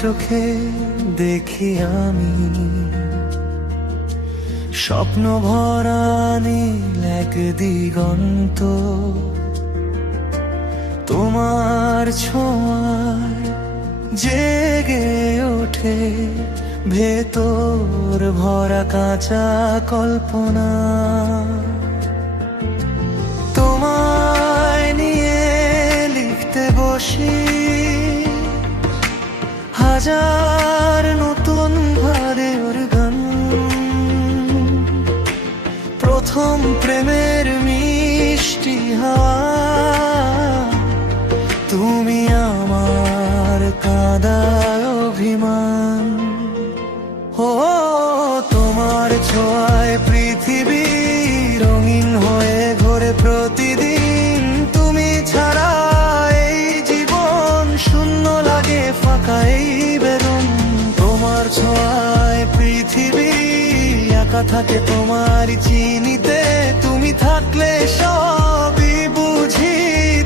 চোখে দেখি আমি স্বপ্ন ভরা নীল এক দিগন্ত, তোমার ছোঁয়ায় জেগে ওঠে ভেতর ভরা কাঁচা কল্পনা। তোমায় নিয়ে লিখতে বসি হাজার নতুন ভারের গান, প্রথম প্রেমের মিষ্টি হাওয়া তুমি আমার কাঁদায় অভিমান। ও তোমার ছোঁয়ায় পৃথিবী রঙিন হয়ে ঘোরে প্রতিদিন, তুমি ছাড়া এই জীবন শূন্য লাগে ফাঁকা এই বেদন। তোমার ছোঁয়ায় পৃথিবী একা থাকে তোমার চিনিতে, তুমি থাকলে সবই বুঝি,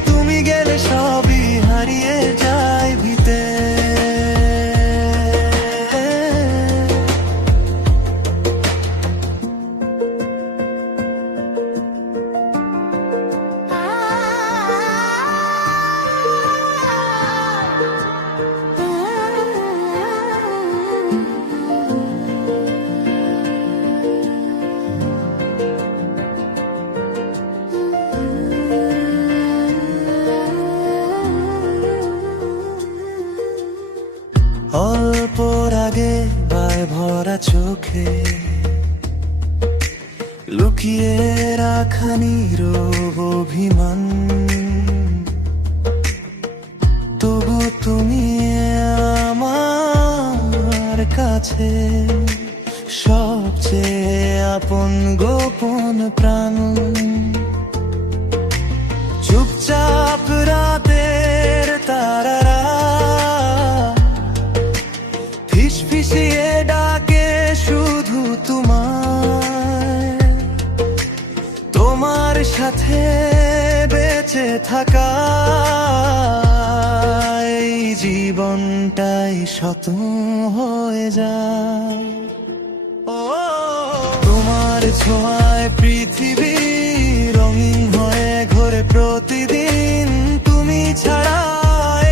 তুমি গেলে সবই হারিয়ে যায় ভিতে। অল্প রাগে বায় ভরা চোখে লুকিয়ে রাখা নীরব অভিমান, তবু তুমি আমার কাছে সবচেয়ে আপন গোপন প্রাণ। চুপচাপ রাতের তারারা ফিসফিসিয়ে ডাকে শুধু তোমায়, তোমার সাথে বেঁচে থাকা এই জীবনটাই শত হয়ে যায়। ও তোমার ছোঁয়ায় পৃথিবী রঙিন হয়ে ঘোরে প্রতিদিন, তুমি ছাড়া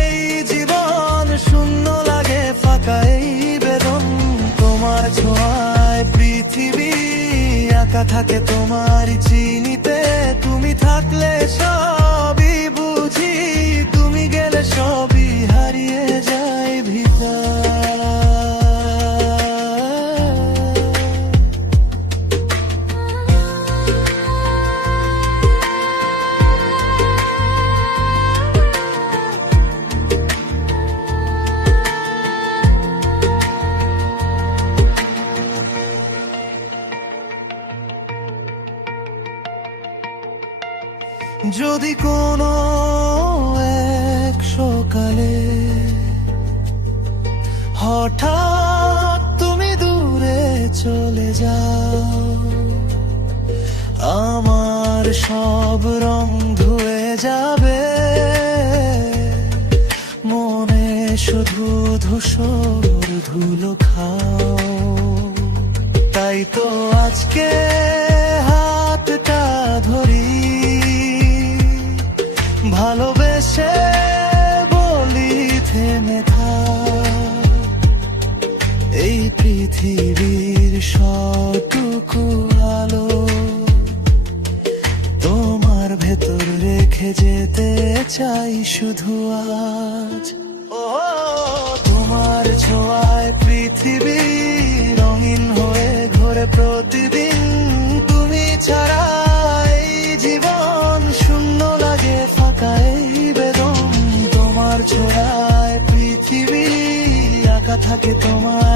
এই জীবন শূন্য লাগে ফাঁকা এই বেদন। তোমার ছোঁয়ায় পৃথিবী একা থাকে তোমার চিনিতে, তুমি থাকলে সবই বুঝি, তুমি গেলে সবই হারিয়ে যায় ভিতর। যদি কোনো এক সকালে হঠাৎ তুমি দূরে চলে যাও, আমার সব রং ধুয়ে যাবে, মনে শুধু ধূসর ধুলো খাও। তাই তো আজকে হাতটা ধরি, ভালোবেসে বলি থেমে থাক, এই পৃথিবীর সবটুকু আলো তোমার ভেতর রেখে যেতে চাই শুধু আজ। ও তোমার ছোঁয়ায় পৃথিবী রঙিন হয়ে ঘোরে প্রতিদিন, তুমি ছাড়া এই জীবন শূন্য লাগে ফাঁকা এই বেদন। তোমার ছোঁয়ায় পৃথিবী একা থাকে তোমার